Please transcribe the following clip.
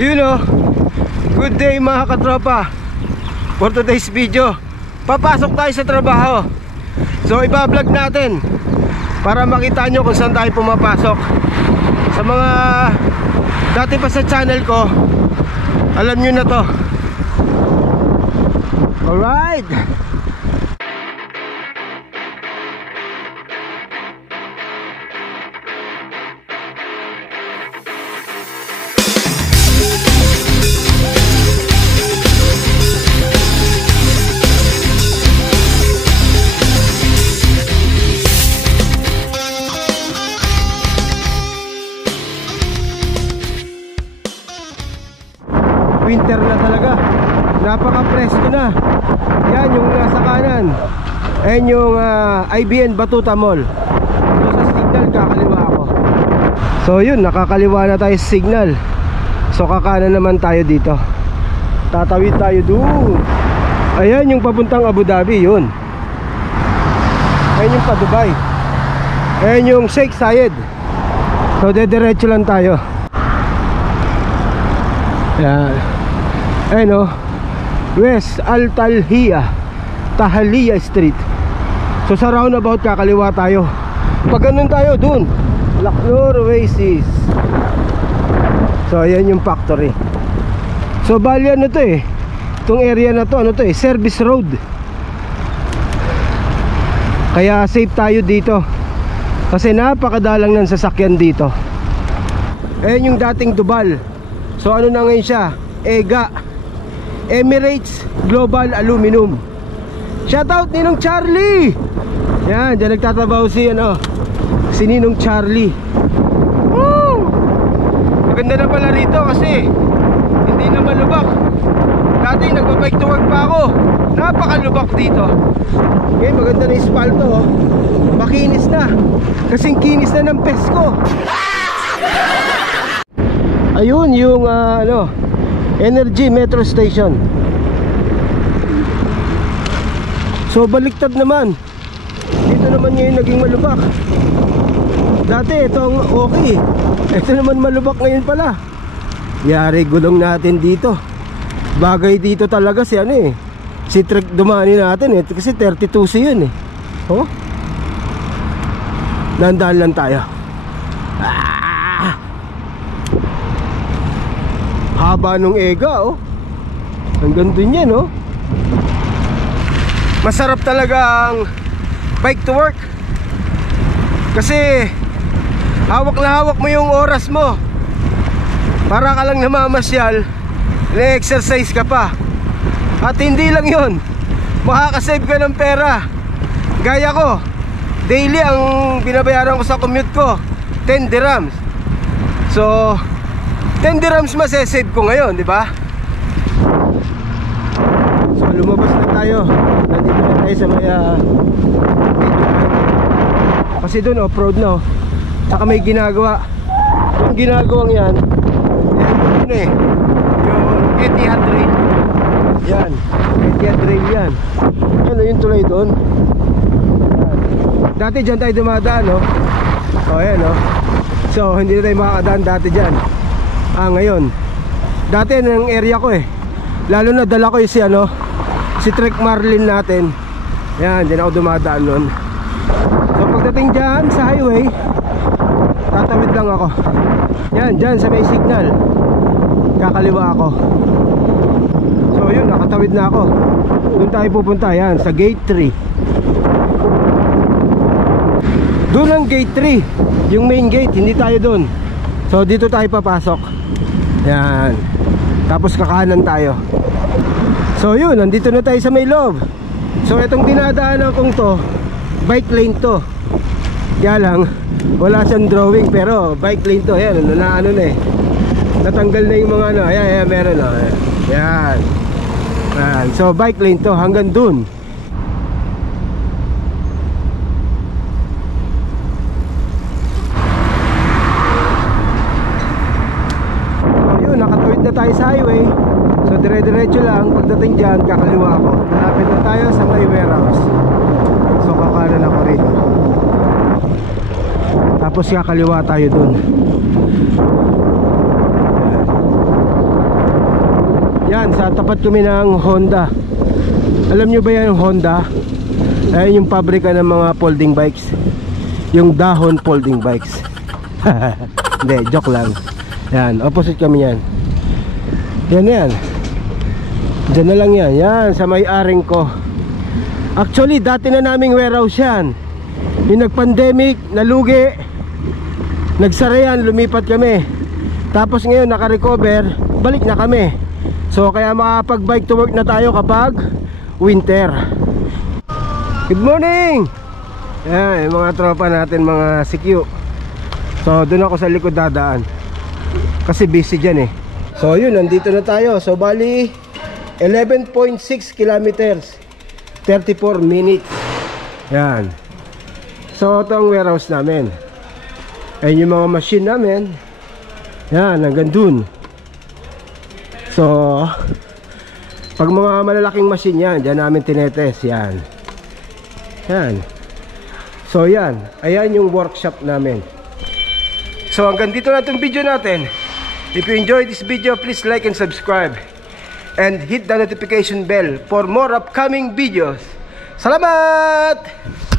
You know, good day mga katropa. For today's video, papasok tayo sa trabaho. So iba-vlog natin para makita nyo kung saan tayo pumapasok. Sa mga dati pa sa channel ko, alam nyo na to. Alright. Winter na talaga, napaka-presko na. Yan yung nasa kanan. Ayan yung IBN Batuta Mall. So sa signal kakaliwa ako. So yun, nakakaliwa na tayo sa signal. So kakanan naman tayo dito. Tatawid tayo doon. Ayan yung papuntang Abu Dhabi, yun. Ayan yung pa Dubai. Ayan yung Sheikh Zayed. So dediretso lang tayo. Ayan. Ayan o, West Al Talhiya Tahliya Street. So sa roundabout kakaliwa tayo. Pag ganun tayo dun, Laknur Oasis. So ayan yung factory. So bali ano to eh, itong area na to, ano to eh, service road. Kaya safe tayo dito kasi napakadalang ng sasakyan dito. Ayan yung dating Dubal. So ano na ngayon siya, EGA, Emirates Global Aluminum. Shoutout Ninong Charlie. Yan, dyan nagtatrabaho si si Ninong Charlie. Woo! Maganda na pala rito kasi hindi na malubak. Dati nagbabike to work pa ako, napakalubak dito. Okay, maganda na yung espalto oh. Makinis na, kasing kinis na ng pesko. Ayun yung Energy Metro Station. So baliktad naman. Dito naman ngayon naging malubak. Dati itong okay, ito naman malubak ngayon pala. Yari, gulong natin dito. Bagay dito talaga si si truck dumani natin kasi 32C yun eh. Oh, dandaan lang tayo. Haba nung EGA oh. Hanggang dun yan oh. Masarap talaga ang bike to work kasi hawak na hawak mo yung oras mo. Para ka lang namamasyal, na-exercise ka pa. At hindi lang yun, makakasave ka ng pera. Gaya ko, daily ang binabayaran ko sa commute ko 10 dirhams. So 10 dirhams masasave ko ngayon, di ba? So lumabas na tayo. Nandito na tayo sa may kasi doon off-road na oh. Saka may ginagawa. Yung ginagawang yan, yan yung Etihad Rail. Yan, Etihad Rail yan. Yan yung tulay doon. Dati dyan tayo dumadaan oh. Oh yan oh. So hindi na tayo makakadaan dati dyan. Ngayon dati ng area ko eh, lalo na dala ko yung si Trek Marlin natin. Yan, dyan ako dumadaan nun. So pagdating dyan sa highway, tatawid lang ako. Yan, dyan sa may signal kakaliwa ako. So yun, nakatawid na ako. Doon tayo pupunta, yan, sa gate 3. Doon ang gate 3, yung main gate, hindi tayo doon. So dito tayo papasok. Yan. Tapos kakanan tayo. So yun, nandito na tayo sa may loob. So itong dinadaanan kong to, bike lane to. Kaya lang, wala siyang drawing pero bike lane to. Yan, na natanggal na yung mga ayan, meron na. Yan. Yan. So bike lane to hanggang dun. Nakatawid na tayo sa highway. So dire-diretso lang. Pagdating dyan, kakaliwa ako. Malapit na tayo sa may warehouse. So kakanan ako rito. Tapos kakaliwa tayo dun. Yan, sa tapat kami ng Honda. Alam nyo ba yan yung Honda? Ayan yung pabrika ng mga folding bikes. Yung dahon folding bikes. Hindi, joke lang. Yan, opposite kami yan. Yan na yan. Diyan na lang yan. Yan, sa may-aring ko. Actually, dati na naming warehouse yan. Yung nag-pandemic, nalugi, nagsara yan, lumipat kami. Tapos ngayon, naka-recover, balik na kami. So, kaya makapag-bike to work na tayo kapag winter. Good morning! Yan, yung mga tropa natin, mga CQ. So, doon ako sa likod dadaan. Kasi busy dyan eh. So, yun, nandito na tayo. So, bali, 11.6 kilometers, 34 minutes. Yan. So, ito ang warehouse namin. Ayun yung mga machine namin. Yan, hanggang dun. So, pag mga malalaking machine yan, dyan namin tinetest. Yan. Yan. So, yan. Ayan yung workshop namin. So, hanggang dito na itong video natin. If you enjoyed this video, please like and subscribe. And hit the notification bell for more upcoming videos. Salamat!